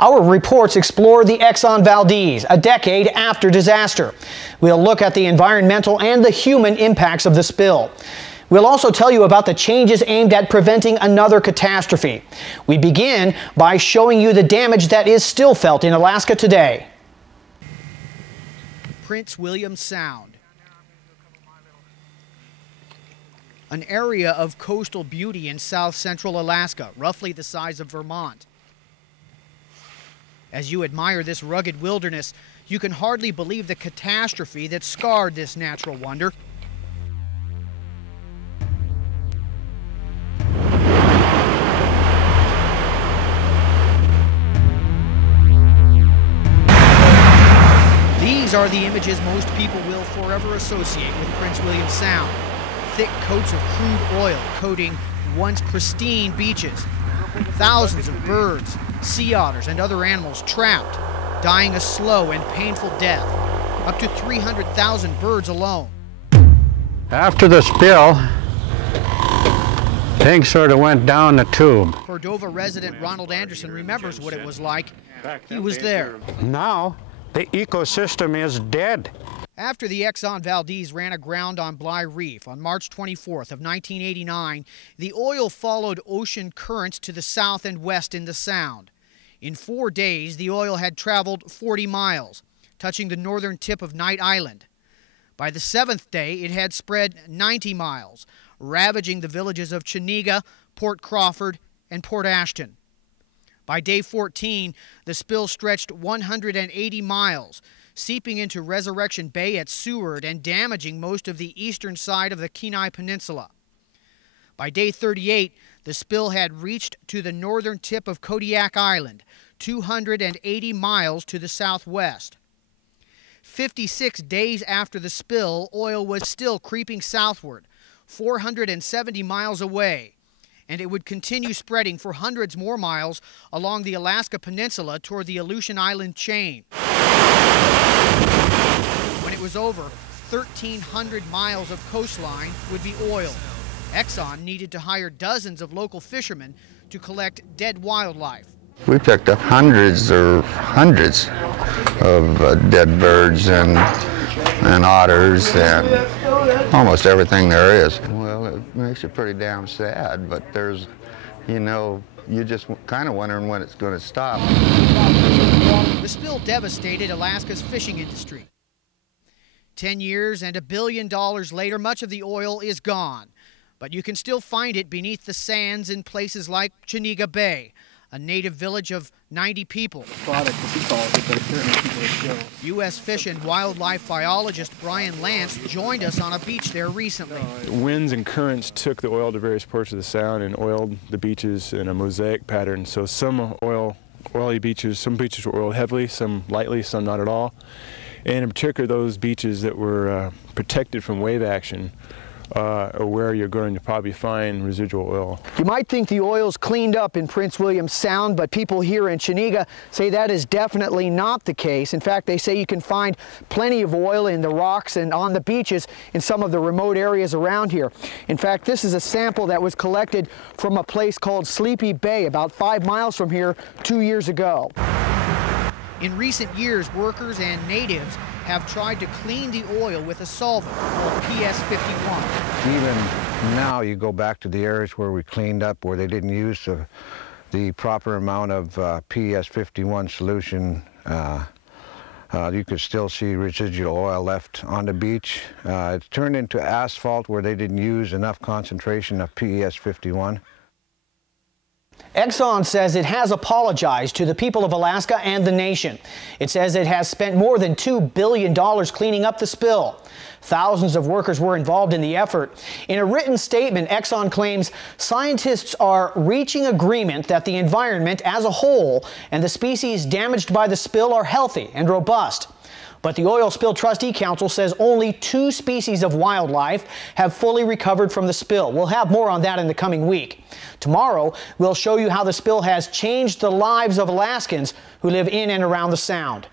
Our reports explore the Exxon Valdez, a decade after disaster. We'll look at the environmental and the human impacts of the spill. We'll also tell you about the changes aimed at preventing another catastrophe. We begin by showing you the damage that is still felt in Alaska today. Prince William Sound, an area of coastal beauty in south-central Alaska, roughly the size of Vermont. As you admire this rugged wilderness, you can hardly believe the catastrophe that scarred this natural wonder. These are the images most people will forever associate with Prince William Sound. Thick coats of crude oil coating once pristine beaches. Thousands of birds, sea otters, and other animals trapped, dying a slow and painful death. Up to 300,000 birds alone. After the spill, things sort of went down the tube. Cordova resident Ronald Anderson remembers what it was like. He was there. Now, the ecosystem is dead. After the Exxon Valdez ran aground on Bly Reef on March 24th of 1989, the oil followed ocean currents to the south and west in the Sound. In 4 days, the oil had traveled 40 miles, touching the northern tip of Knight Island. By the 7th day, it had spread 90 miles, ravaging the villages of Chiniga, Port Crawford, and Port Ashton. By day 14, the spill stretched 180 miles, seeping into Resurrection Bay at Seward and damaging most of the eastern side of the Kenai Peninsula. By day 38, the spill had reached to the northern tip of Kodiak Island, 280 miles to the southwest. 56 days after the spill, oil was still creeping southward, 470 miles away, and it would continue spreading for hundreds more miles along the Alaska Peninsula toward the Aleutian Island chain. When it was over, 1,300 miles of coastline would be oil. Exxon needed to hire dozens of local fishermen to collect dead wildlife. We picked up hundreds of dead birds and otters and almost everything there is. Well, it makes you pretty damn sad, but there's, you're just kind of wondering when it's going to stop. The spill devastated Alaska's fishing industry. 10 years and $1 billion later, much of the oil is gone, but you can still find it beneath the sands in places like Chiniga Bay, a native village of 90 people. U.S. Fish and Wildlife biologist Brian Lance joined us on a beach there recently. Winds and currents took the oil to various parts of the Sound and oiled the beaches in a mosaic pattern. So some oily beaches, some beaches were oiled heavily, some lightly, some not at all. And in particular, those beaches that were protected from wave action are where you're going to probably find residual oil. You might think the oil's cleaned up in Prince William Sound, but people here in Chiniga say that is definitely not the case. In fact, they say you can find plenty of oil in the rocks and on the beaches in some of the remote areas around here. In fact, this is a sample that was collected from a place called Sleepy Bay, about 5 miles from here 2 years ago. In recent years, workers and natives have tried to clean the oil with a solvent called PS51. Even now, you go back to the areas where we cleaned up, where they didn't use the proper amount of PS51 solution, you could still see residual oil left on the beach. It's turned into asphalt where they didn't use enough concentration of PS51. Exxon says it has apologized to the people of Alaska and the nation. It says it has spent more than $2 billion cleaning up the spill. Thousands of workers were involved in the effort. In a written statement, Exxon claims scientists are reaching agreement that the environment as a whole and the species damaged by the spill are healthy and robust. But the Oil Spill Trustee Council says only 2 species of wildlife have fully recovered from the spill. We'll have more on that in the coming week. Tomorrow, we'll show you how the spill has changed the lives of Alaskans who live in and around the Sound.